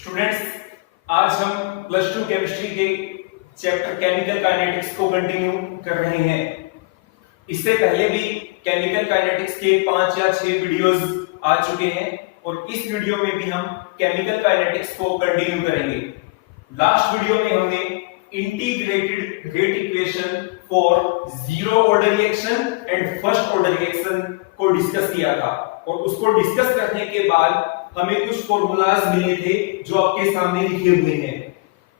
Students, आज हम plus two chemistry के चैप्टर केमिकल काइनेटिक्स को कंटिन्यू कर रहे हैं। इससे पहले भी केमिकल काइनेटिक्स के 5 या 6 वीडियोस आ चुके हैं और इस वीडियो में भी हम केमिकल काइनेटिक्स को कंटिन्यू करेंगे। लास्ट वीडियो में हमने integrated rate equation for zero order reaction and first order reaction को डिस्कस किया था और उसको डिस्कस करने के बाद हमें कुछ फॉर्मूलाज मिले थे जो आपके सामने लिखे हुए हैं।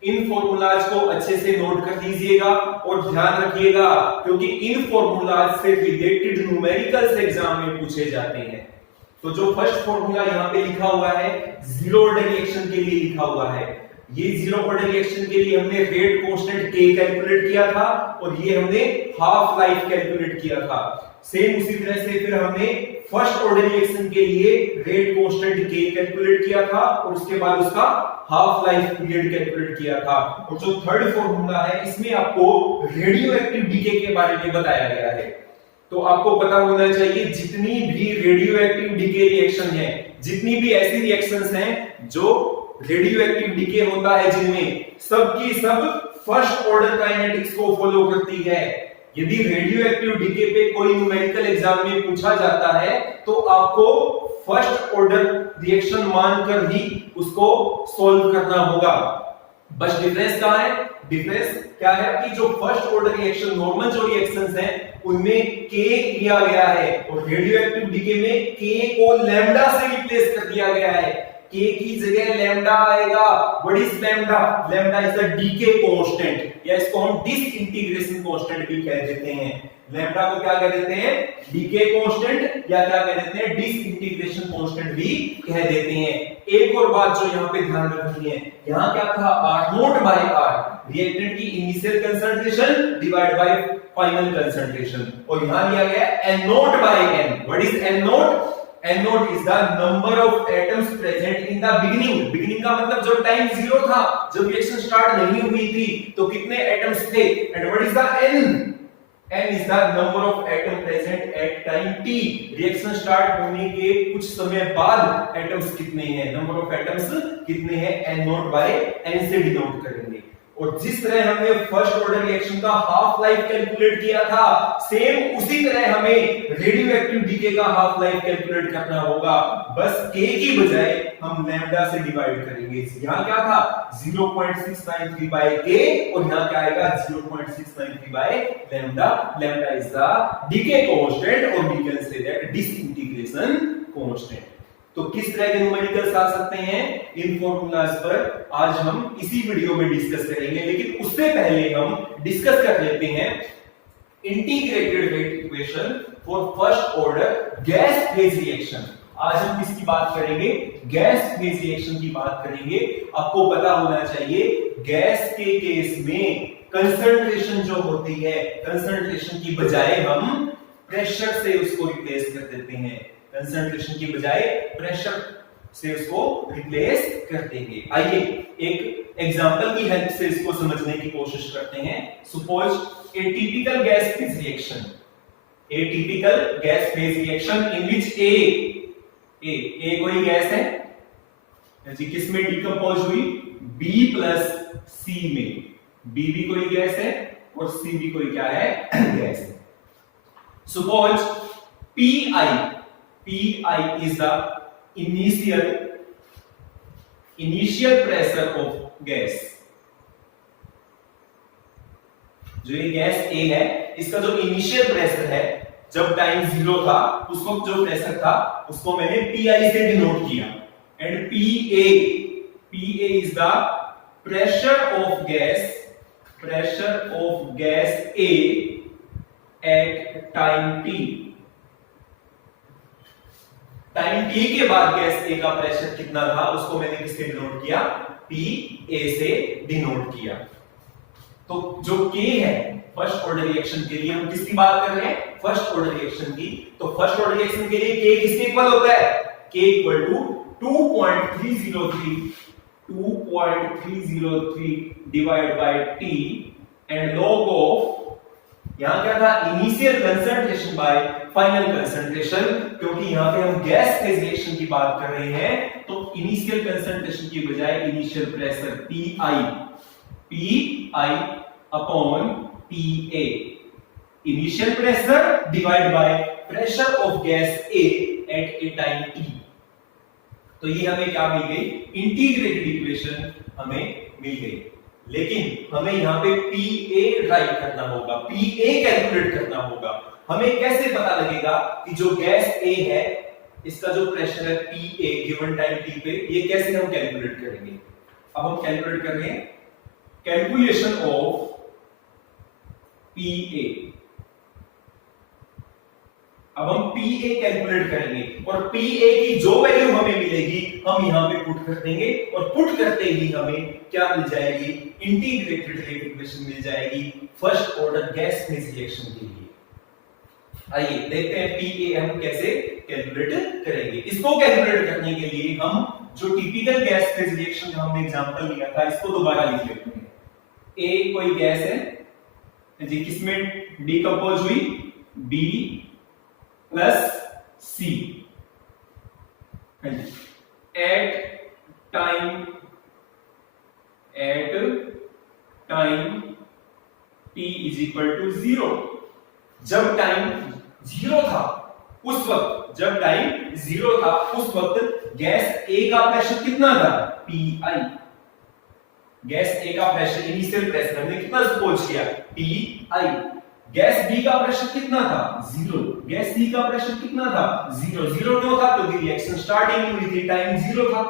इन फॉर्मूलाज को अच्छे से नोट कर लीजिएगा और ध्यान रखिएगा, क्योंकि इन फॉर्मूलाज से रिलेटेड न्यूमेरिकल्स एग्जाम में पूछे जाते हैं। तो जो फर्स्ट फॉर्मूला यहाँ पे लिखा हुआ है जीरो ऑर्डर रिएक्शन के लिए लिखा हुआ है, ये जीरो ऑर्डर रिएक्शन के लिए हमने रेट कांस्टेंट k कैलकुलेट किया था और ये हमने हाफ लाइफ कैलकुलेट किया था। सेम उसी तरह से फिर हमने फर्स्ट ऑर्डर रिएक्शन के लिए रेट कांस्टेंट k कैलकुलेट किया था और उसके बाद उसका हाफ लाइफ पीरियड कैलकुलेट किया था। और जो थर्ड फॉर्मूला है इसमें आपको रेडियो एक्टिव डीके के बारे में बताया गया है। तो आपको पता होना चाहिए जितनी भी रेडियो एक्टिव डीके रिएक्शन है, जितनी भी ऐसी रिएक्शंस हैं जो रेडियो एक्टिव डीके होता है जिनमें सबकी सब फर्स्ट ऑर्डर काइनेटिक्स को फॉलो करती है। यदि रेडियो एक्टिव डीके पे कोई न्यूमेरिकल एग्जाम में पूछा जाता है तो आपको फर्स्ट ऑर्डर रिएक्शन मानकर ही उसको सॉल्व करना होगा। बस डिफरेंस कहां है? डिफरेंस क्या है कि जो फर्स्ट ऑर्डर रिएक्शन नॉर्मल जो रिएक्शंस हैं उनमें k लिया गया है और रेडियो एक्टिव डीके में k को लैम्डा से रिप्लेस कर दिया गया है। k की जगह लैम्डा आएगा। What is lambda? Lambda is the decay constant, या इसको हम डिसइंटीग्रेशन कांस्टेंट भी कह देते हैं। लैम्डा को क्या कह देते हैं? डीके कांस्टेंट, या क्या कह देते हैं? डिसइंटीग्रेशन कांस्टेंट भी कह देते हैं। एक और बात जो यहाँ पे ध्यान रखनी है, यहाँ क्या था? R naught by R, reactant की initial concentration divide by final concentration, और यहाँ लिया गया N naught by N। What is N naught? N naught is the number of atoms present in the beginning. Beginning का मतलब जब time zero था, जब रिएक्शन स्टार्ट नहीं हुई थी, तो कितने एटम्स थे? And what is the N? N is the number of atom present at time t। Reaction start होने के कुछ समय बाद एटम्स कितने हैं, नंबर ऑफ एटम्स कितने हैं, N नॉट बाय N से डिनोट करेंगे। और जिस तरह हमने फर्स्ट ऑर्डर रिएक्शन का हाफ लाइफ कैलकुलेट किया था, सेम उसी तरह हमें रेडियो एक्टिव डीके का हाफ लाइफ कैलकुलेट करना होगा। बस k की बजाय हम लैम्डा से डिवाइड करेंगे। यहाँ क्या था? 0.693 by k और यहाँ क्या आएगा? 0.693 by lambda. Lambda is the decay constant और we can say that disintegration constant. तो किस तरह के न्यूमेरिकल्स आ सकते हैं, इन फॉर्मूलाज पर आज हम इसी वीडियो में डिस्कस करेंगे। लेकिन उससे पहले हम डिस्कस कर लेते हैं integrated rate equation for first order gas phase reaction. आज हम किसकी बात करेंगे? गैस फेज रिएक्शन की बात करेंगे। आपको पता होना चाहिए गैस के केस में कंसंट्रेशन जो होती है, कंसंट्रेशन की बजाय हम प्रेशर से उसको रिप्लेस कर देते हैं। कंसंट्रेशन की बजाय प्रेशर से उसको रिप्लेस कर देंगे। आइए एक एग्जांपल की हेल्प से इसको समझने की कोशिश करते हैं। Suppose a typical gas phase reaction, a typical gas phase reaction in which A कोई गैस है जी, किस में डिकम्पोज हुई? B प्लस C में। B भी कोई गैस है और C भी कोई क्या है? गैस है। Suppose Pi is the initial pressure of gas। जो ये गैस A है, इसका जो इनिशियल प्रेशर है, जब टाइम जीरो था उस वक्त जो प्रेशर था उसको मैंने Pi से डिनोट किया। And Pa is the pressure of gas A at time t। Time t के बाद गैस A का प्रेशर कितना था उसको मैंने किससे डिनोट किया? Pa से डिनोट किया। तो जो K है फर्स्ट ऑर्डर रिएक्शन के लिए, हम किसकी बात कर रहे हैं? फर्स्ट ऑर्डर रिएक्शन की। तो फर्स्ट ऑर्डर रिएक्शन के लिए K किसके इक्वल होता है? K equal to 2.303 divide by T and log of यहां क्या था, initial concentration by final concentration, क्योंकि यहां पे हम गैस फेज रिएक्शन की बात कर रहे हैं, तो इनिशियल कंसंट्रेशन की बजाय initial pressure P upon PA, initial pressure divide by pressure of gas A at a time T. तो ये हमें क्या मिल गई, इंटीग्रेटेड इक्वेशन हमें मिल गई। लेकिन हमें यहाँ पे पीए राइट करना होगा, पीए कैलकुलेट करना होगा। हमें कैसे पता लगेगा कि जो गैस ए है इसका जो प्रेशर है पीए गिवन टाइम टी पे, ये कैसे हम कैलकुलेट करेंगे। अब हम कैलकुलेट कर रहे हैं कैलकुलेशन ऑफ पीए। अब हम पीए कैलकुलेट करेंगे और पीए की जो वैल्यू हमें मिलेगी हम यहां पे पुट कर देंगे, और पुट करते ही हमें क्या मिल जाएगी, इंटीग्रेटेड रेट इक्वेशन मिल जाएगी first order gas phase reaction के लिए। आइए देखते हैं पीए हम कैसे कैलकुलेट करेंगे। इसको कैलकुलेट करने के लिए हम जो टिपिकल गैस फेज रिएक्शन का हमने एग्जांपल लिया था इसको दोबारा लिख लेते हैं। ए कोई गैस है जी, किसमें डिकम्पोज हुई, B plus C, at time t is equal to 0। जब टाइम 0 था उस वक्त, जब टाइम 0 था उस वक्त गैस ए का प्रेशर कितना था, पी गैस ए का प्रेशर इनिशियल प्रेशर हमने कितना सपोज किया, पी। गैस बी का प्रेशर कितना था, 0। गैस सी का प्रेशर कितना था, 0। 0 क्यों था, क्योंकि रिएक्शन स्टार्ट ही नहीं हुई थी, टाइम 0 था।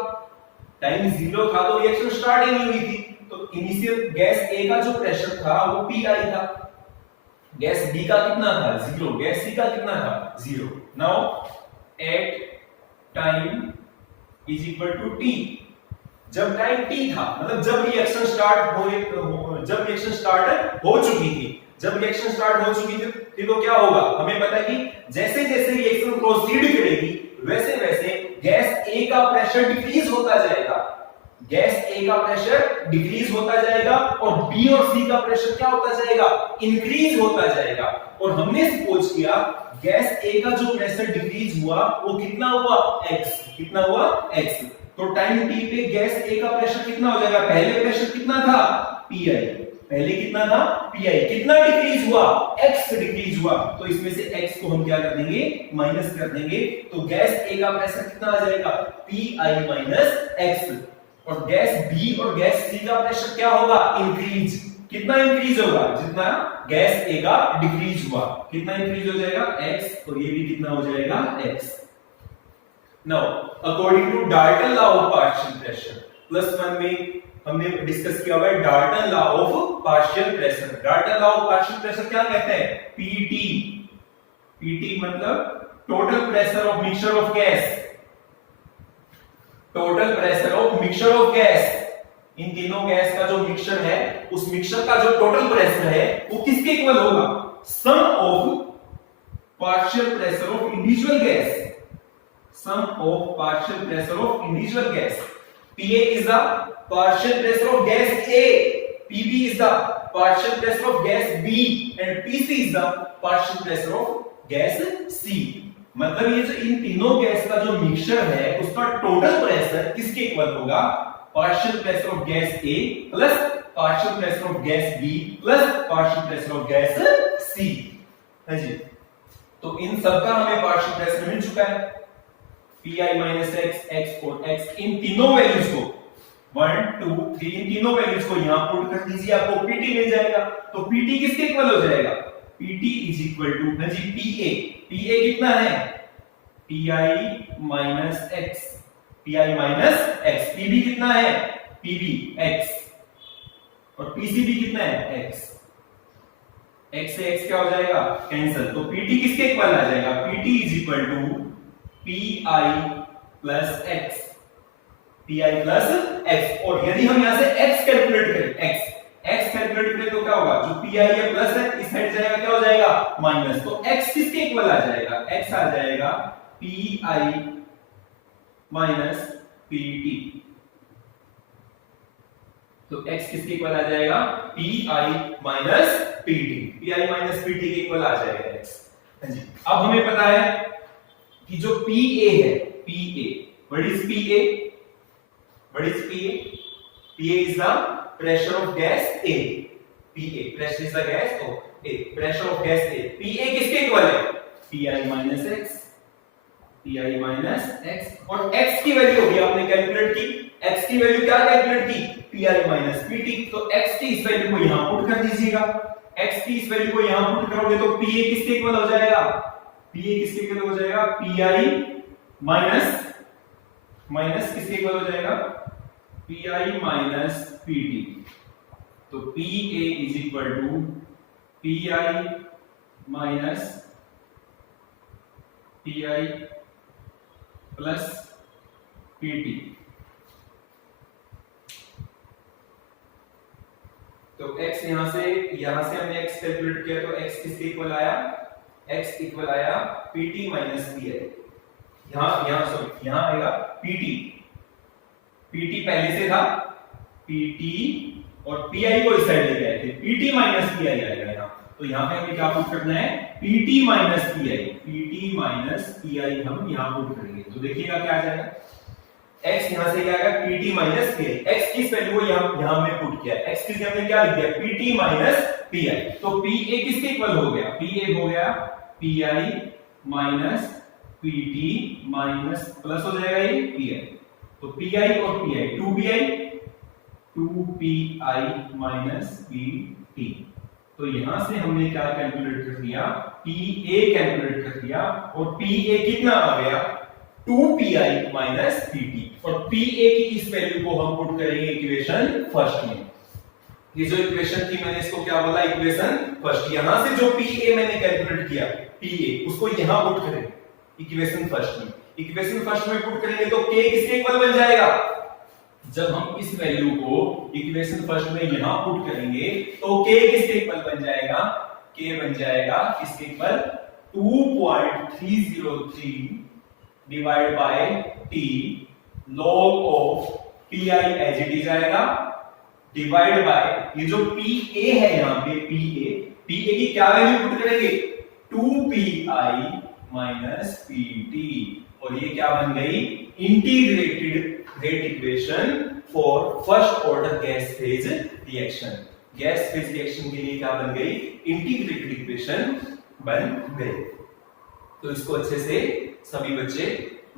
टाइम 0 था तो रिएक्शन स्टार्ट ही नहीं हुई थी, तो इनिशियल गैस ए का जो प्रेशर था वो पी था। गैस बी का कितना था, 0। गैस सी का कितना था, 0। Now at time is equal to T. जब टाइम t था, मतलब जब रिएक्शन स्टार्ट हो चुकी थी, जब रिएक्शन स्टार्ट हो चुकी थी तो क्या होगा, हमें पता है कि जैसे जैसे रिएक्शन प्रोसीड करेगी वैसे वैसे गैस ए का प्रेशर डिक्रीज होता जाएगा, गैस ए का प्रेशर डिक्रीज होता जाएगा, और बी और सी का प्रेशर क्या होता जाएगा, इंक्रीज होता जाएगा। और हमने सपोज किया गैस ए का जो प्रेशर डिक्रीज हुआ वो कितना हुआ, x। कितना हुआ, x। तो टाइम t पे गैस ए का प्रेशर कितना हो जाएगा, पहले प्रेशर कितना था, pi। पहले कितना था, pi। कितना डिक्रीज हुआ, x डिक्रीज हुआ, तो इसमें से x को हम क्या कर देंगे, माइनस कर देंगे। तो गैस ए का प्रेशर कितना आ जाएगा, pi माइनस x। और गैस बी और गैस सी का प्रेशर क्या होगा, इंक्रीज। कितना इंक्रीज होगा, जितना गैस ए का डिक्रीज हुआ। कितना इंक्रीज हो जाएगा, x, और ये भी कितना हो जाएगा, x। Now, according to Dalton law of partial pressure, +1 में हमने डिस्कस किया हुआ है Dalton law of partial pressure. Dalton law of partial pressure क्या कहते हैं, पीटी। पीटी मतलब total pressure of mixture of gas, total pressure of mixture of gas. इन तीनों गैस का जो मिक्सचर है उस मिक्सचर का जो टोटल प्रेशर है वो किसके इक्वल होगा, sum of partial pressure of individual gas, sum of partial pressure of individual gas. PA is the partial pressure of gas A, PB is the partial pressure of gas B, and PC is the partial pressure of gas C. मतलब ये जो इन तीनों gas का जो mixture है उसका total pressure किसके equal होगा, partial pressure of gas A plus partial pressure of gas B plus partial pressure of gas C है जी। तो इन सबका हमें पार्शियल प्रेशर मिल चुका है, Pi माइनस x, x और x, इन तीनों वैल्यूज को 1 2 3 इन तीनों वैल्यूज को यहां पुट कर दीजिए, आपको Pt मिल जाएगा। तो Pt किसके इक्वल हो जाएगा, Pt इज इक्वल टू ना जी Pa। Pa कितना है, Pi minus x, Pi minus x। Pb कितना है, Pb x, और Pcb कितना है, x। x से x क्या हो जाएगा, कैंसिल। तो Pt किसके इक्वल आ जाएगा, Pt is equal to Pi plus x, Pi plus x। और यदि हम यहां से x कैलकुलेट करें, x कैलकुलेट करें तो क्या होगा, जो Pi है प्लस है इस साइड जाएगा क्या हो जाएगा, माइनस। तो x किसके इक्वल आ जाएगा, x आ जाएगा Pi माइनस Pt। तो x किसके इक्वल आ जाएगा, Pi minus Pt। pi minus pt के इक्वल आ जाएगा x। हाँ जी, अब हमें पता है कि जो pa है, pa, what is pa? What is pa? pa is the pressure of gas a, pa pressure is the gas of a, pressure of gas a, pa किसके इक्वल है? pi minus x, pi minus x, और x की value होगी आपने calculate की, x की value क्या कैलकुलेट की? pi minus pt, तो x की इस वैल्यू को यहां पुट कर दीजिएगा, x की इस वैल्यू को यहां पुट करोगे तो pa किसके इक्वल हो जाएगा? pa किसके इक्वल हो जाएगा? pi माइनस किसके इक्वल हो जाएगा? pi माइनस pt, तो pa is equal to pi minus pi plus pt। तो x यहां से हमने x कैलकुलेट किया तो x किसके इक्वल आया? x इक्वल आया pt माइनस pi। यहां आएगा pt पहले से था, pt और pi को इस साइड ले गए थे, pt माइनस pi आएगा यहां, तो यहां पे हमें क्या पुट करना है? pt माइनस pi हम यहां पुट करेंगे, तो देखिएगा क्या आ जाएगा? x यहां से क्या आएगा? pt माइनस pi, x की वैल्यू को यहां हमने पुट किया, x की जगह हमने क्या लिख दिया? pt माइनस pi, तो pa किसके इक्वल हो गया? pa हो गया pi minus pt minus plus हो जाएगा ये pi, तो pi और pi 2pi माइनस pt, तो यहां से हमने क्या कैलकुलेट कर दिया? pa कैलकुलेट कर दिया, और pa कितना आ गया? 2pi माइनस pt, और pa की इस वैल्यू को हम पुट करेंगे इक्वेशन फर्स्ट में। ये जो इक्वेशन थी मैंने इसको क्या बोला? Equation first. यहां से जो pa मैंने कैलकुलेट किया pa, उसको यहां पुट करें इक्वेशन फर्स्ट में। इक्वेशन फर्स्ट में पुट करेंगे तो k किसके इक्वल बन जाएगा? जब हम इस वैल्यू को इक्वेशन फर्स्ट में यहां पुट करेंगे तो k किसके इक्वल बन जाएगा? k बन जाएगा किसके equal? 2.303 divide by t log of pi as it is आएगा, डिवाइड बाय ये जो pa है यहां पे pa की क्या वैल्यू पुट करेंगे? 2pi माइनस pt, और ये क्या बन गई? Integrated rate equation for first order gas phase reaction. Gas phase reaction के लिए क्या बन गई? इंटीग्रेटेड इक्वेशन बन गई। तो इसको अच्छे से सभी बच्चे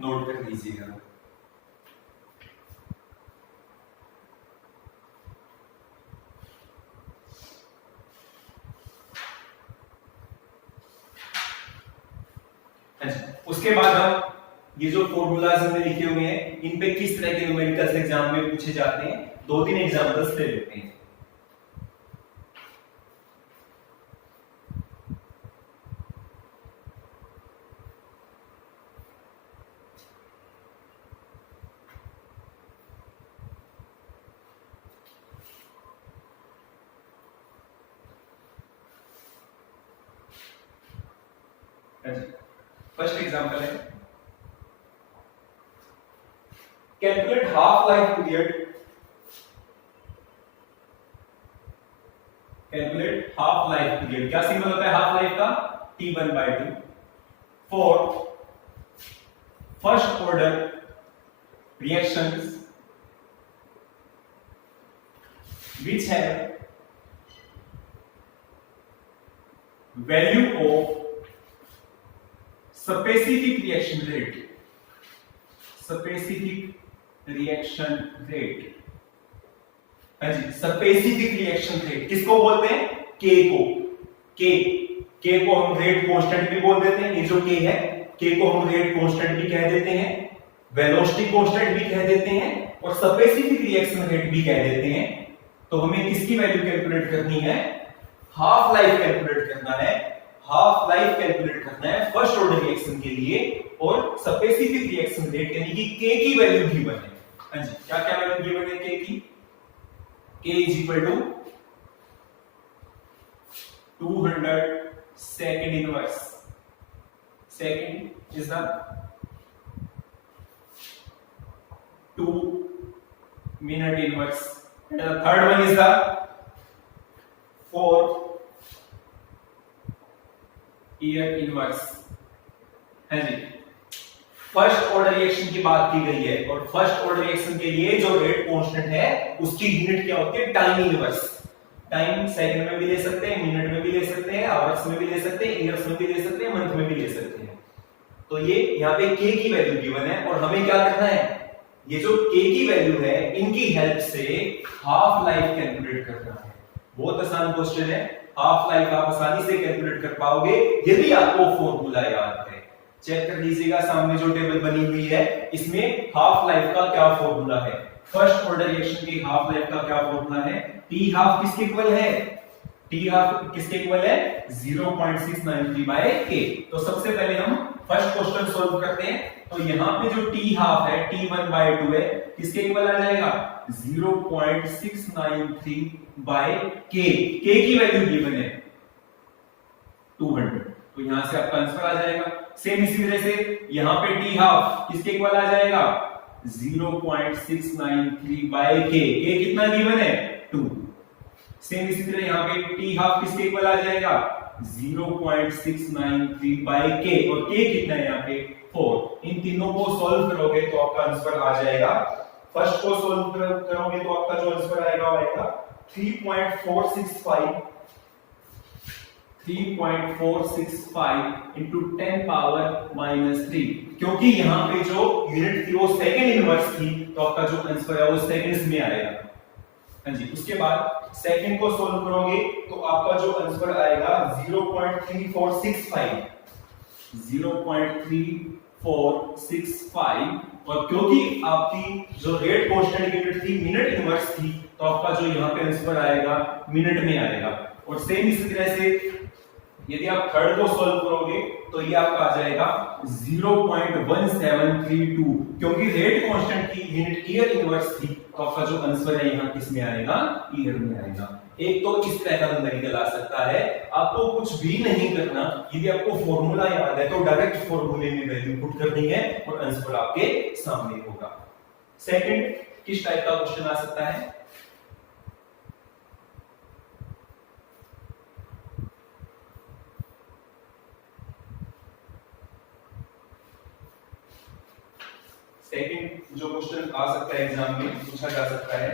नोट कर लीजिएगा। उसके बाद हम ये जो फॉर्मूलाज हमने लिखे हुए हैं, इन पे किस तरह के न्यूमेरिकल्स एग्जाम में पूछे जाते हैं, 2-3 एग्जांपल्स ले लेते हैं। फर्स्ट एग्जांपल है, calculate half life period, calculate half life period. क्या सिंबल होता है हाफ लाइफ का? T1/2 for first order reactions which have value of specific reaction rate, specific reaction rate। हाँ जी, स्पेसिफिक रिएक्शन रेट किसको बोलते हैं? K को। K को हम रेट कांस्टेंट भी बोल देते हैं, ये जो K है K को हम रेट कांस्टेंट भी कह देते हैं, वेलोसिटी कांस्टेंट भी कह देते हैं, और स्पेसिफिक रिएक्शन रेट भी कह देते हैं। तो हमें किसकी वैल्यू कैलकुलेट करनी है? हाफ लाइफ कैलकुलेट करना है, हाफ लाइफ कैलकुलेट करना है फर्स्ट ऑर्डर रिएक्शन के लिए, और स्पेसिफिक रिएक्शन रेट यानी कि K की वैल्यू गिवन है। हाँ जी, क्या क्या वैल्यू गिवन है K की? K is equal to 200 second inverse. Second is the 2-minute inverse. And the third one is the 4 year inverse है जी। फर्स्ट ऑर्डर रिएक्शन की बात की गई है और फर्स्ट ऑर्डर रिएक्शन के लिए जो रेट कांस्टेंट है उसकी यूनिट क्या होती है? Time inverse. टाइम सेकंड में भी ले सकते हैं, मिनट में भी ले सकते हैं, आवर्स में भी ले सकते हैं, ईयर्स में भी ले सकते हैं, मंथ में भी ले सकते हैं। तो ये यहाँ पे k की वैल्यू गिवन है और हमें क्या करना है? ये जो k की वैल्यू है इनकी हेल्प से हाफ लाइफ कैलकुलेट करना है। बहुत आसान क्वेश्चन है, हाफ लाइफ आप आसानी से कैलकुलेट कर पाओगे यदि आपको फॉर्मूला याद है। चेक कर लीजिएगा सामने जो टेबल बनी हुई है इसमें हाफ लाइफ का क्या फॉर्मूला है। फर्स्ट ऑर्डर रिएक्शन की हाफ लाइफ का क्या फॉर्मूला है? टी हाफ किसके इक्वल है? टी हाफ किसके इक्वल है? 0.693 बाय k। तो सबसे पहले हम फर्स्ट क्वेश्चन सॉल्व करते हैं। तो यहाँ पे जो टी हाफ है t1/2 है किसके इक्वल आ जाएगा? 0.693 बाय k। k की वैल्यू गिवन है 200, तो यहां से आपका आंसर आ जाएगा। सेम इसी तरह से यहाँ पे टी हाफ किसके इक्वल आ जाएगा? 0.693 बाय k। k कितना गिवन है? 2। सेम इसी तरह यहाँ पे टी हाफ किसके इक्वल आ जाएगा? 0.693 बाय k और k कितना है यहाँ पे? 4। इन तीनों को सॉल्व करोगे तो आपका आंसर आ जाएगा। फर्स्ट को सॉल्व करोगे तो आपका जो आंसर आएगा वो आएगा 3.465 into 10 पावर -3, क्योंकि यहाँ पे जो यूनिट थी वो सेकंड इनवर्स थी तो आपका जो आंसर है वो सेकंड्स में आएगा। हाँ जी, उसके बाद सेकंड को सॉल्व करोगे तो आपका जो आंसर आएगा 0.3465 और क्योंकि आपकी जो रेट कांस्टेंट यूनिट थी मिनट इनवर्स थी तो आपका जो यहाँ पे आंसर आएगा मिनट में आएगा। और सेम इसी तरह से यदि आप थर्ड को सॉल्व करोगे तो ये आपका आ जाएगा 0.1732, क्योंकि रेट कांस्टेंट की यूनिट ईयर इनवर्स थी तो आपका जो आंसर है यहाँ किस में आएगा? ईयर में आएगा। एक तो इस तरह का निकल आ सकता है, आपको कुछ भी नहीं करना, यदि आपको फॉर्मूला याद है तो डायरेक्ट फॉर्मूले में वैल्यू पुट करनी है और आंसर आपके सामने होगा। सेकंड किस टाइप का क्वेश्चन आ सकता है? सेकंड जो क्वेश्चन आ सकता है एग्जाम में पूछा जा सकता है,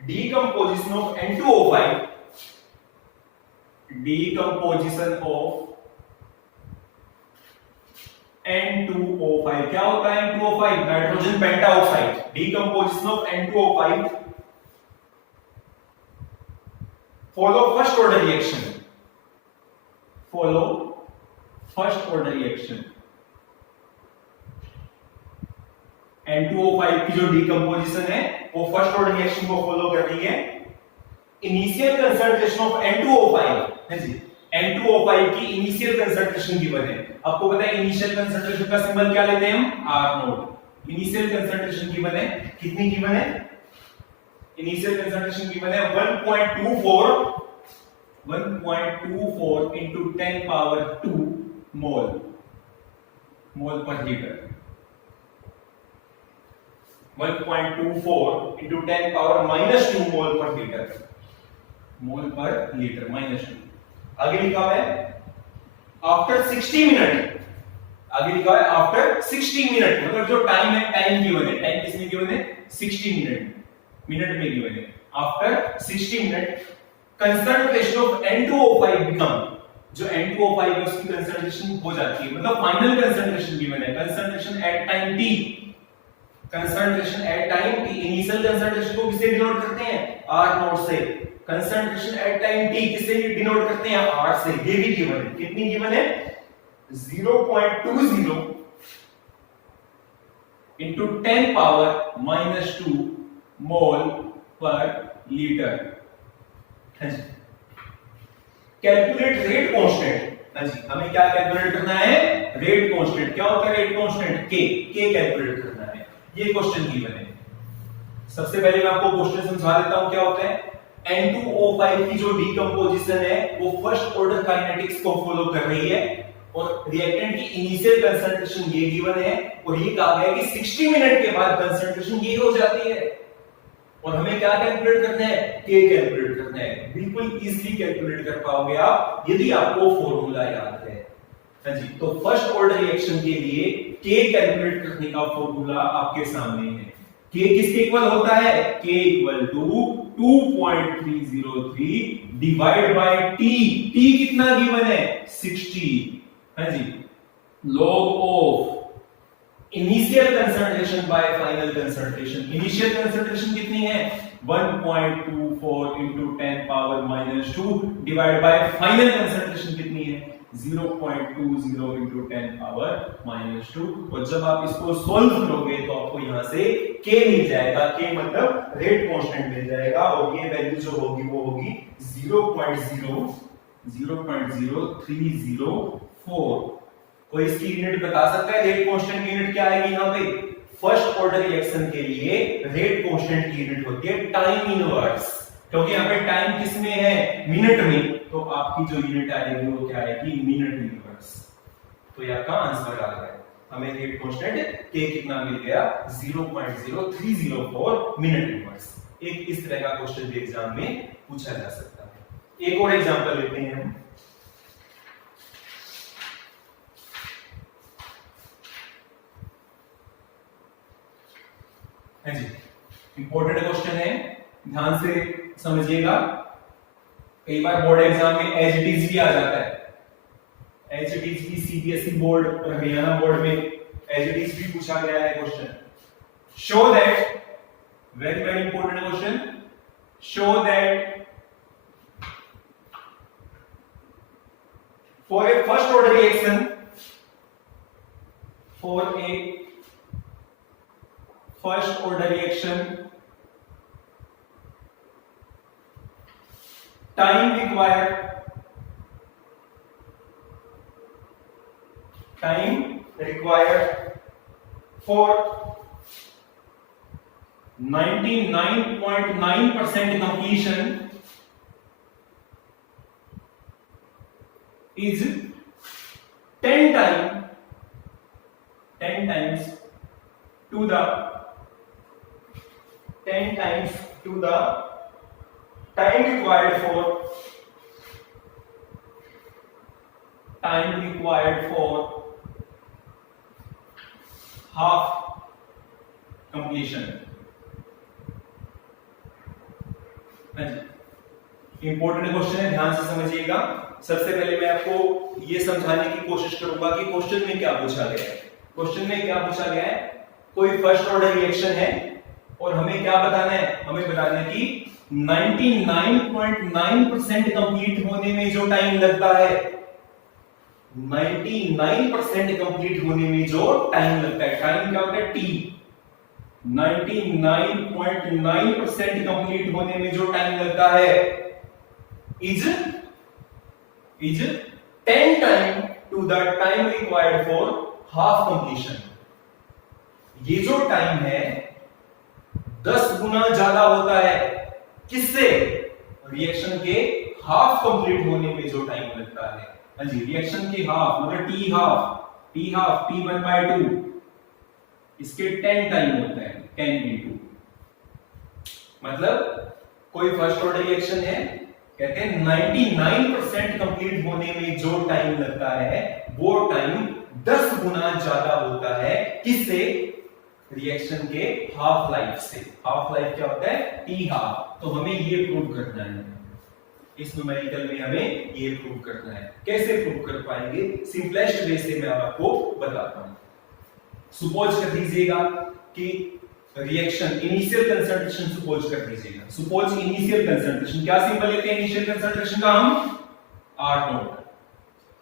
decomposition of N2O5, decomposition of N2O5 क्या होता है? N2O5 nitrogen pentoxide. Decomposition of N2O5 follow first order reaction, follow first order reaction. N2O5 की जो डीकंपोजिशन है वो फर्स्ट ऑर्डर रिएक्शन को फॉलो कर रही है। इनिशियल कंसंट्रेशन ऑफ N2O5 है जी, N2O5 की इनिशियल कंसंट्रेशन गिवन है। आपको पता है इनिशियल कंसंट्रेशन का सिंबल क्या लेते हैं हम? R0। इनिशियल कंसंट्रेशन गिवन है, कितनी गिवन है? इनिशियल कंसंट्रेशन गिवन है 1.24 into 10 पावर 2 मोल पर लीटर। 1.24 into 10 पावर -2 मोल पर लीटर, मोल पर लीटर -2। आगे लिखा हुआ है आफ्टर 60 मिनट, आगे लिखा हुआ है आफ्टर 60 मिनट, मतलब जो टाइम है, टाइम गिवन है, टाइम किसमें गिवन है? 60 मिनट, मिनट में गिवन है। After 60 minute concentration of N2O5 become, जो N2O5 है उसकी कंसंट्रेशन हो जाती है, मतलब फाइनल कंसंट्रेशन गिवन है। Concentration at time t, concentration at time t, initial concentration को किससे डिनोट करते हैं? R0 से। कंसंट्रेशन एट टाइम t किससे डिनोट करते हैं? R से। ये भी गिवन है, कितनी गिवन है? 0.20 into 10 पावर -2 मोल पर लीटर। Calculate rate constant. हाँ जी, हमें क्या कैलकुलेट करना है? Rate constant. क्या होता है रेट कांस्टेंट? के कैलकुलेट करना है। ये क्वेश्चन गिवन है। सबसे पहले मैं आपको क्वेश्चन समझा देता हूं क्या होता है। N2O5 की जो डीकंपोजिशन है वो फर्स्ट ऑर्डर काइनेटिक्स को फॉलो कर रही है और रिएक्टेंट की इनिशियल कंसंट्रेशन ये गिवन है और ये कहा गया कि 60 मिनट के बाद कंसंट्रेशन ये हो जाती है और हमें क्या कैलकुलेट करना है? के कैलकुलेट करना है। करना है, बिल्कुल इजीली कैलकुलेट कर पाओगे आप यदि आपको फॉर्मूला याद है। हाँ जी, तो फर्स्ट ऑर्डर रिएक्शन के लिए के कैलकुलेट करने का फॉर्मूला आपके सामने है। के किसके इक्वल होता है? K equal to 2.303 divide by T. T कितना गिवन है? 60। हाँ जी, log of initial concentration by final concentration. Initial concentration कितनी है? 1.24 into 10 power minus 2 divide by final concentration कितनी है? 0.20 into 10 power minus 2। और जब आप इसको सॉल्व करोगे तो आपको यहां से k मिल जाएगा। k मतलब रेट कांस्टेंट मिल जाएगा और ये वैल्यू जो होगी वो होगी 0.0304। कोई इसकी यूनिट बता सकता है रेट कांस्टेंट की यूनिट क्या आएगी यहां पे? फर्स्ट ऑर्डर रिएक्शन के लिए रेट कांस्टेंट की यूनिट होती है टाइम इनवर्स, क्योंकि यहाँ पे टाइम किस में है? मिनट में, तो आपकी जो यूनिट आएगी वो क्या आएगी? Minute inverse. तो ये आपका आंसर आ गया। हमें रेट कांस्टेंट के कितना मिल गया? 0.0304 मिनट इनवर्स। एक इस तरह का क्वेश्चन भी एग्जाम में पूछा जा सकता है। एक और एग्जांपल लेते हैं हम। हाँ जी, इंपॉर्टेंट क्वेश्चन है, ध्यान से समझिएगा। कई बार बोर्ड एग्जाम में एज इट इज भी आ जाता है। एज इट इज भी सीबीएसई बोर्ड और हरियाणा बोर्ड में एज इट इज भी पूछा गया है question. Show that, very very important question, show that for a first order reaction, for a first order reaction, time required for 99.9% completion is 10 times to the time required for half completion। Important question है, ध्यान से समझिएगा। सबसे पहले मैं आपको ये समझाने की कोशिश करूंगा कि क्वेश्चन में क्या पूछा गया है। क्वेश्चन में क्या पूछा गया है? कोई फर्स्ट ऑर्डर रिएक्शन है और हमें क्या बताना है? हमें बताना है कि 99.9% कंप्लीट होने में जो टाइम लगता है, 99% कंप्लीट होने में जो टाइम लगता है, टाइम क्या होता है? टी। 99.9% कंप्लीट होने में जो टाइम लगता है is 10 time to the time required for half completion. ये जो टाइम है 10 गुना ज्यादा होता है किससे? रिएक्शन के हाफ कंप्लीट होने में जो टाइम लगता है। हाँ जी, रिएक्शन के हाफ मतलब T1/2 इसके 10 टाइम होता है, 10 × 2। मतलब कोई फर्स्ट ऑर्डर रिएक्शन है, कहते हैं 99% कंप्लीट होने में जो टाइम लगता है वो टाइम 10 गुना ज्यादा होता है किससे? रिएक्शन के हाफ लाइफ से। हाफ लाइफ क्या होता है? T½ तो हमें ये प्रूव करना है, इस न्यूमेरिकल में हमें ये प्रूव करना है। कैसे प्रूव कर पाएंगे? सिंपलेस्ट वे से मैं आपको बताता हूं। सपोज कर दीजिएगा कि रिएक्शन इनिशियल कंसंट्रेशन सपोज कर दीजिएगा। सपोज इनिशियल कंसंट्रेशन, क्या सिंबल लेते हैं इनिशियल कंसंट्रेशन का हम? R0।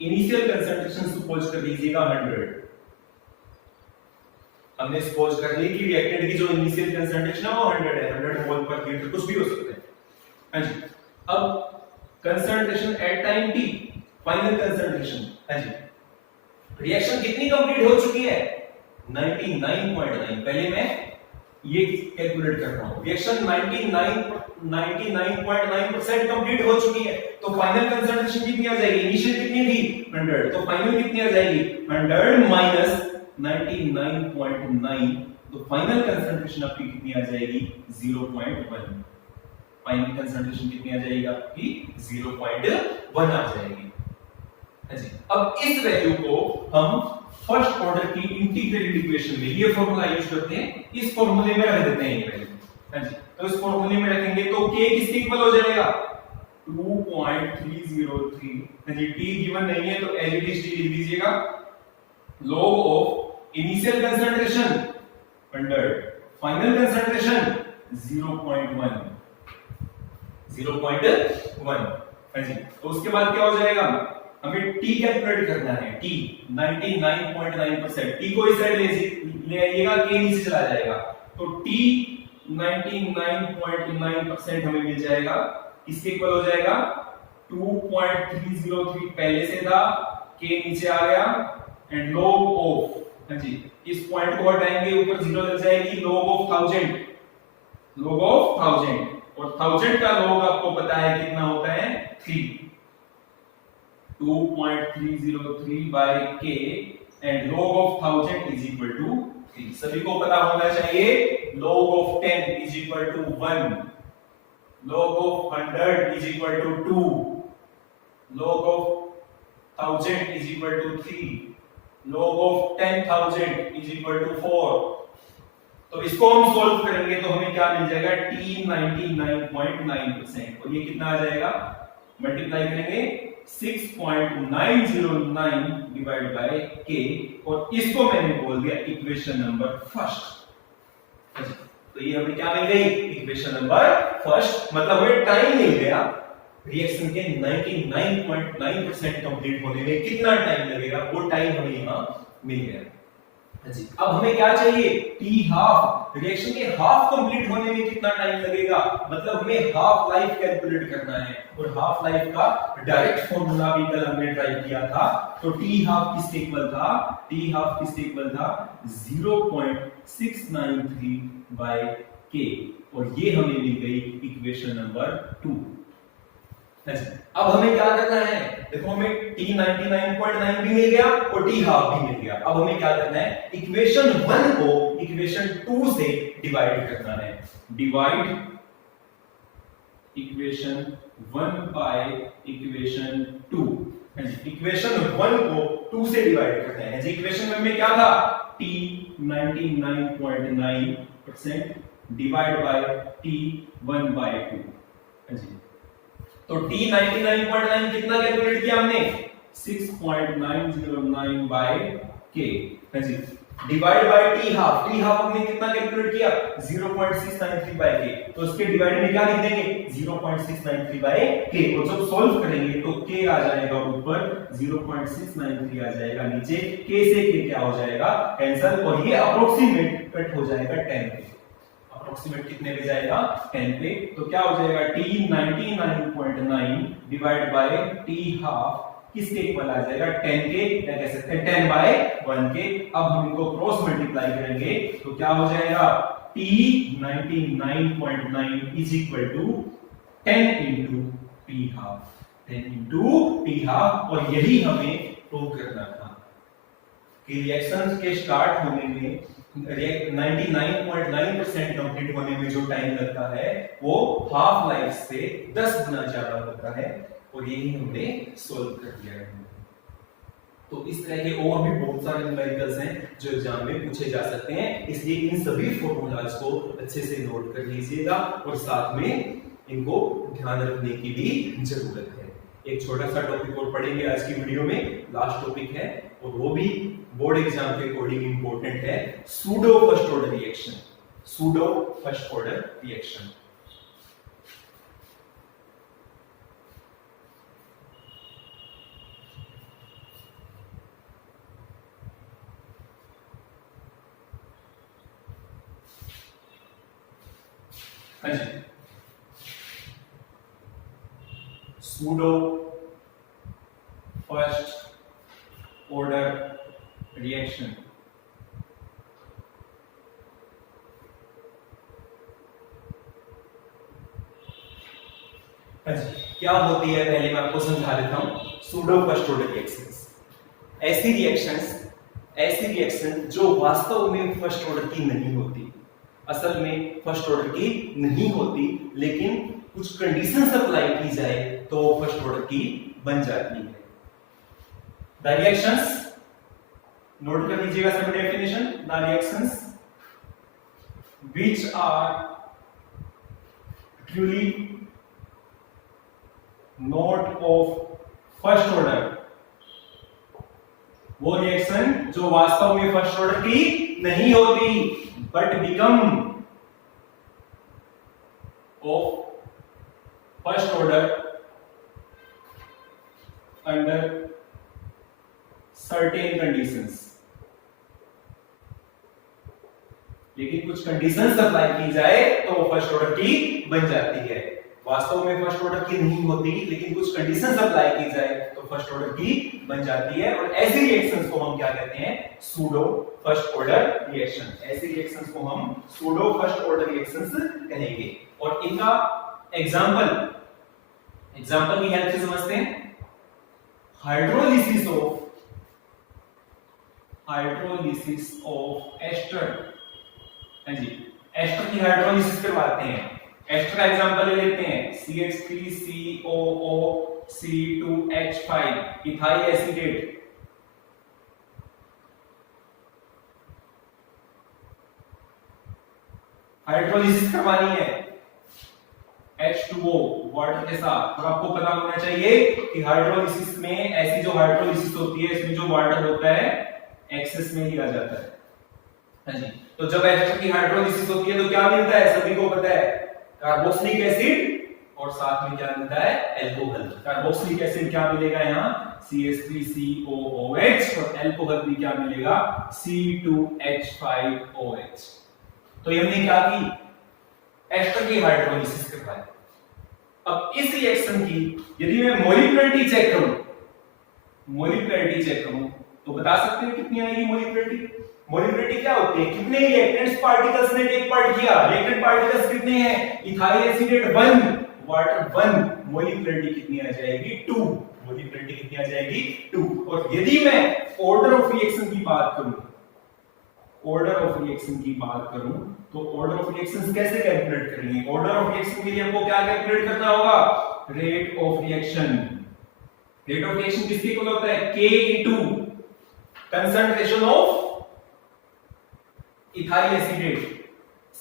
इनिशियल कंसंट्रेशन सपोज कर दीजिएगा 100। हमने सपोज कर ली कि रिएक्टेंट की जो इनिशियल कंसंट्रेशन है वो 100 है, 100 मोल पर लीटर, कुछ भी हो सकता है। हाँ जी, अब concentration at time t, final concentration. हाँ जी, रिएक्शन कितनी कंप्लीट हो चुकी है? 99.9। पहले मैं ये कैलकुलेट कर रहा हूं। रिएक्शन 99.9% कंप्लीट हो चुकी है, तो फाइनल कंसंट्रेशन कितनी आ जाएगी? इनिशियल कितनी थी? 100, तो फाइनल कितनी आ जाएगी? 100 माइनस 99.9, तो फाइनल कंसंट्रेशन आपकी कितनी आ जाएगी? 0.1। फाइनल कंसंट्रेशन कितनी आ जाएगी आपकी 0.1 आ जाएगी। हाँ जी, अब इस वैल्यू को हम फर्स्ट ऑर्डर की इंटीग्रेटेड इक्वेशन में ये फॉर्मूला यूज करते हैं, इस फॉर्मूले में रख देते हैं ये वैल्यू। हाँ जी, तो इस फॉर्मूले में रखेंगे तो k किसके इक्वल हो जाएगा 2.303। हाँ जी, t गिवन नहीं है तो एज इट इज t लिख दीजिएगा। log of initial concentration 100, final concentration 0.1। हाँ जी, तो उसके बाद क्या हो जाएगा, हमें t कैलकुलेट करना है। t 99.9%, t को इस साइड ले आइएगा, k नीचे चला जाएगा, तो t 99.9% हमें मिल जाएगा। इसके इक्वल हो जाएगा 2.303 पहले से था, k नीचे आ गया, एंड log ऑफ, हाँ जी, इस पॉइंट को हटाएंगे, ऊपर जीरो लग जाएगी, log ऑफ 1000, और 1000 का log आपको पता है कितना होता है 3, 2.303 by k and log of 1000 is equal to 3। सभी को पता होना चाहिए log of 10 is equal to 1, log of 100 is equal to 2, log of 1000 is equal to 3, log of 10,000 is equal to 4। तो इसको हम सॉल्व करेंगे तो हमें क्या मिल जाएगा t 99.9%, और ये कितना आ जाएगा, मल्टीप्लाई करेंगे 6.909 डिवाइड बाय k, और इसको मैंने बोल दिया इक्वेशन नंबर फर्स्ट। तो ये हमें क्या मिल गई, इक्वेशन नंबर फर्स्ट, मतलब हमें टाइम मिल गया रिएक्शन के 99.9% कंप्लीट होने में कितना टाइम लगेगा, वो टाइम हमें यहाँ मिल गया। जी, अब हमें क्या चाहिए, t हाफ, रिएक्शन के हाफ कंप्लीट होने में कितना टाइम लगेगा, मतलब हमें हाफ लाइफ कैलकुलेट करना है, और हाफ लाइफ का डायरेक्ट फॉर्मूला भी कल हमने ट्राई किया था। तो t हाफ किसके इक्वल था, t हाफ किसके इक्वल था 0.693 बाय k, और ये हमें मिल गई इक्वेशन नंबर 2। अब हमें क्या करना है, देखो हमें t 99.9 भी मिल गया और t हाफ भी मिल गया। अब हमें क्या करना है, इक्वेशन 1 को इक्वेशन 2 से डिवाइड करना है। Divide equation 1 by equation 2। Equation 1 को 2 से डिवाइड करना है। इक्वेशन 1 में क्या था, t 99.9% divide by t 1 by 2। तो t 99.9 कितना कैलकुलेट किया हमने, 6.909 बाय k। जी, डिवाइड बाय t हाफ, हमने कितना कैलकुलेट किया 0.693 बाय k, तो उसके डिवाइड में क्या लिख देंगे 0.693 बाय k, और जब सॉल्व करेंगे तो k आ जाएगा ऊपर, 0.693 आ जाएगा नीचे, k से k क्या हो जाएगा कैंसिल, और ये अप्रोक्सीमेट कट हो जाएगा 10 पे। अप्रोक्सीमेट कितने पे जाएगा 10 पे, तो क्या हो जाएगा t 99.9 divide by t half किसके इक्वल आ जाएगा 10 के, या कह सकते हैं 10 बाय 1 के। अब हम इनको क्रॉस मल्टीप्लाई करेंगे तो क्या हो जाएगा t 99.9 is equal to 10 into t half, 10 into t half, और यही हमें प्रूव करना था कि रिएक्शन के स्टार्ट होने में 99.9% कंप्लीट होने में जो टाइम लगता है वो हाफ लाइफ से 10 गुना ज्यादा होता है, और यही हमने सॉल्व कर दिया है। तो इस तरह के और भी बहुत सारे न्यूमेरिकल्स हैं जो एग्जाम में पूछे जा सकते हैं, इसलिए इन सभी फॉर्मूलाज को अच्छे से नोट कर लीजिएगा, और साथ में इनको ध्यान रखने की भी जरूरत है। एक छोटा सा टॉपिक और पढ़ेंगे आज की वीडियो में, लास्ट टॉपिक है, और वो भी बोर्ड एग्जाम के अकॉर्डिंग इंपॉर्टेंट है, pseudo first order reaction. Pseudo first order reaction. हाँ जी, सूडो फर्स्ट ऑर्डर रिएक्शन। क्या होती है पहले मैं आपको समझा देता हूं। सूडो फर्स्ट ऑर्डर रिएक्शंस ऐसी रिएक्शन जो वास्तव में फर्स्ट ऑर्डर की नहीं होती, असल में फर्स्ट ऑर्डर की नहीं होती, लेकिन कुछ कंडीशन अप्लाई की जाए तो फर्स्ट ऑर्डर की बन जाती है। द रिएक्शंस, नोट कर लीजिएगा सभी definition. The reactions which are truly not of first order, वो रिएक्शन जो वास्तव में फर्स्ट ऑर्डर की नहीं होती but become of first order under certain conditions. लेकिन कुछ कंडीशंस अप्लाई की जाए तो वो फर्स्ट ऑर्डर की बन जाती है। वास्तव में फर्स्ट ऑर्डर की नहीं होती, लेकिन कुछ कंडीशंस अप्लाई की जाए तो फर्स्ट ऑर्डर की बन जाती है। और ऐसी रिएक्शंस को हम क्या कहते हैं? Pseudo first order reaction. ऐसी रिएक्शंस को हम सूडो फर्स्ट ऑर्डर रिएक्शंस कहेंगे। और इनका एग्जांपल की हेल्प से समझते हैं। हाइड्रोलिसिस ऑफ एस्टर, हाँ जी, एस्टर की हाइड्रोलिसिस करवाते हैं। एस्टर का एग्जांपल ले लेते हैं, CH3COO C2H5 ethyl acetate. Hydrolysis करवानी है H2O वाटर के साथ। और आपको पता होना चाहिए कि हाइड्रोलिसिस में, ऐसी जो हाइड्रोलिसिस होती है इसमें जो वाटर होता है एक्सेस में लिया जाता है, हाँ जी। तो जब एस्टर की हाइड्रोलिसिस होती है तो क्या मिलता है? सभी को पता है, कार्बोक्सिलिक एसिड और साथ में क्या मिलता है? एल्कोहल। कार्बोक्सिलिक एसिड क्या मिलेगा यहाँ? CH3COOH और एल्कोहल भी क्या मिलेगा? C2H5OH। तो हमने क्या की? एस्टर की हाइड्रोलिसिस करवाई। अब इस रिएक्शन की यदि मैं मोलिकुलरिटी चेक करूं तो बता सकते हैं कितनी आएगी मोलिकुलरिटी? मोलिकुलरिटी क्या होती है? कितने रिएक्टेंट्स पार्टिकल्स ने टेक पार्ट किया? रिएक्टेंट पार्टिकल्स कितने हैं? Ethyl acetate 1, water 1। मोलिकुलरिटी कितनी आ जाएगी? 2। मोलिकुलरिटी कितनी आ जाएगी? 2। और यदि मैं ऑर्डर ऑफ रिएक्शन की बात करूं तो ऑर्डर ऑफ रिएक्शंस कैसे कैलकुलेट करेंगे? ऑर्डर ऑफ रिएक्शन के लिए हमको क्या कैलकुलेट करना होगा? Rate of reaction. Rate of reaction किसके इक्वल होता है? K into concentration of ethyl acetate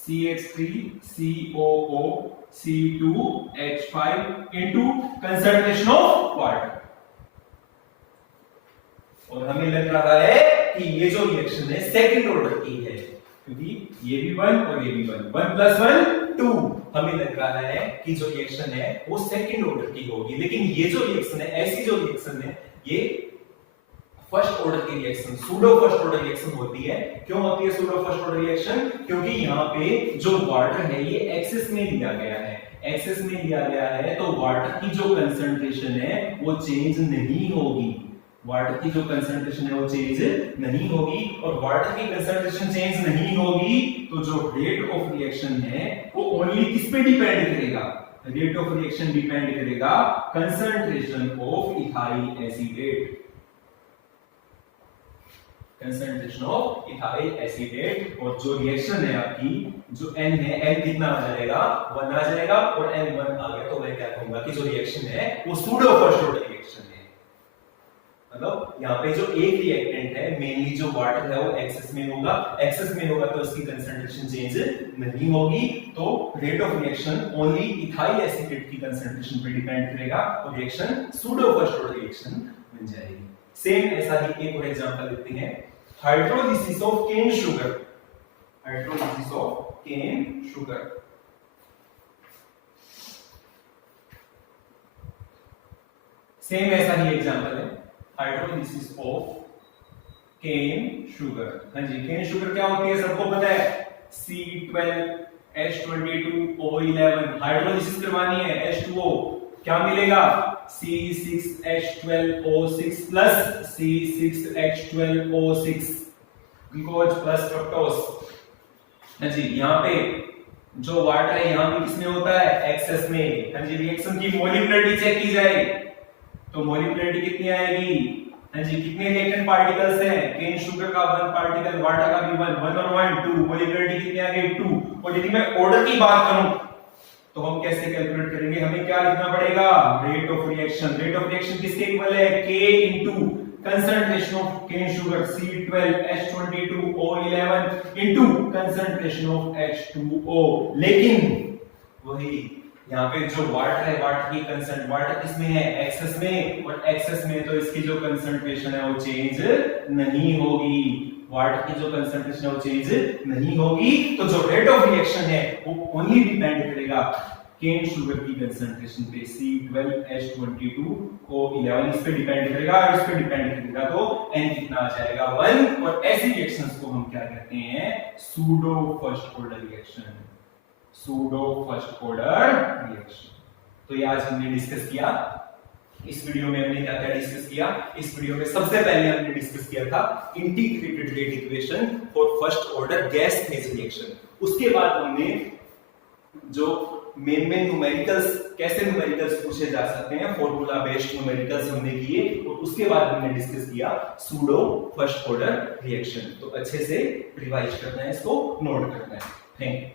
CH3COO C2H5 into concentration of water. और हमें लग रहा है कि ये जो रिएक्शन है सेकंड ऑर्डर की है, क्योंकि ये भी 1 और ये भी 1, 1 + 1 2। हमें लग रहा है कि जो रिएक्शन है वो सेकंड ऑर्डर की होगी। लेकिन ये जो रिएक्शन है, ऐसी जो रिएक्शन है, ये फर्स्ट ऑर्डर की reaction, pseudo first order reaction होती है। क्यों होती है सूडो फर्स्ट ऑर्डर रिएक्शन? क्योंकि यहाँ पे जो वाटर है ये एक्सेस में लिया गया है, तो वाटर की जो कंसंट्रेशन है वो चेंज नहीं होगी। वाटर की जो कंसंट्रेशन है वो चेंज नहीं होगी, और वाटर की कंसंट्रेशन चेंज नहीं होगी तो जो रेट ऑफ रिएक्शन है वो ओनली किस पे डिपेंड करेगा? रेट ऑफ रिएक्शन डिपेंड करेगा concentration of ethyl acetate. Concentration of ethyl acetate. और जो रिएक्शन है आपकी, जो N है, N कितना आ जाएगा? 1 आ जाएगा। और N 1 आ गया तो मैं क्या कहूंगा कि जो रिएक्शन है वो सूडो फर्स्ट ऑर्डर रिएक्शन है। मतलब यहाँ पे जो एक रिएक्टेंट है, मेनली जो वाटर है वो एक्सेस में होगा तो उसकी कंसंट्रेशन चेंज नहीं होगी। तो rate of reaction only ethyl acetate की कंसंट्रेशन पे डिपेंड करेगा और reaction pseudo first order reaction बन जाएगी। सेम ऐसा ही एक और एग्जांपल लेते हैं, hydrolysis of cane sugar. Same ऐसा ही एग्जांपल है, हाइड्रोलिसिस ऑफ केन शुगर। हाँ जी, केन शुगर क्या होती है सबको पता है, C12H22O11। हाइड्रोलिसिस करवानी है H2O, क्या मिलेगा? C6H12O6 plus C6H12O6 glucose plus fructose. हाँ जी, यहाँ पे जो वाटर है यहाँ पे किसमें होता है? एक्सेस में। हाँ जी, रिएक्शन की मोलिकुलरिटी चेक की जाए तो मोलिकुलरिटी कितनी आएगी? हाँ जी, कितने रिएक्टेंट पार्टिकल्स हैं? केन शुगर का 1 पार्टिकल, वाटर का भी 1 और 1 2। मोलिकुलरिटी कितनी आ गई? 2। और यदि मैं ऑर्डर की बात करूं तो हम कैसे कैलकुलेट करेंगे, हमें क्या लिखना पड़ेगा, rate of reaction. Rate of reaction किसके इक्वल है, K into concentration of cane sugar C12H22O11 into concentration of H2O। लेकिन वही यहाँ पे जो वाटर है, वाटर की कंसंट, वाटर किसमें है, एक्सेस में, और एक्सेस में तो इसकी जो कंसंट्रेशन है वो चेंज नहीं होगी। वाटर की जो कंसंट्रेशन है वो चेंज नहीं होगी, तो जो रेट ऑफ रिएक्शन है वो ओनली डिपेंड करेगा केन शुगर की कंसंट्रेशन पे, C12H22O11 इस पे डिपेंड करेगा, और इस पे डिपेंड करेगा तो n कितना आ जाएगा 1। और ऐसी रिएक्शंस को हम क्या कहते हैं, pseudo first order reaction. Pseudo first order reaction. तो ये आज हमने डिस्कस किया। इस वीडियो में हमने क्या क्या डिस्कस किया, इस वीडियो में सबसे पहले हमने डिस्कस किया था integrated rate equation for first order gas phase reaction. उसके बाद हमने जो मेन न्यूमेरिकल्स, कैसे न्यूमेरिकल्स पूछे जा सकते हैं, फॉर्मूला बेस्ड न्यूमेरिकल्स हमने किए, और उसके बाद हमने डिस्कस किया सूडो फर्स्ट ऑर्डर रिएक्शन। तो अच्छे से रिवाइज करना है, इसको नोट करना है। Thank you.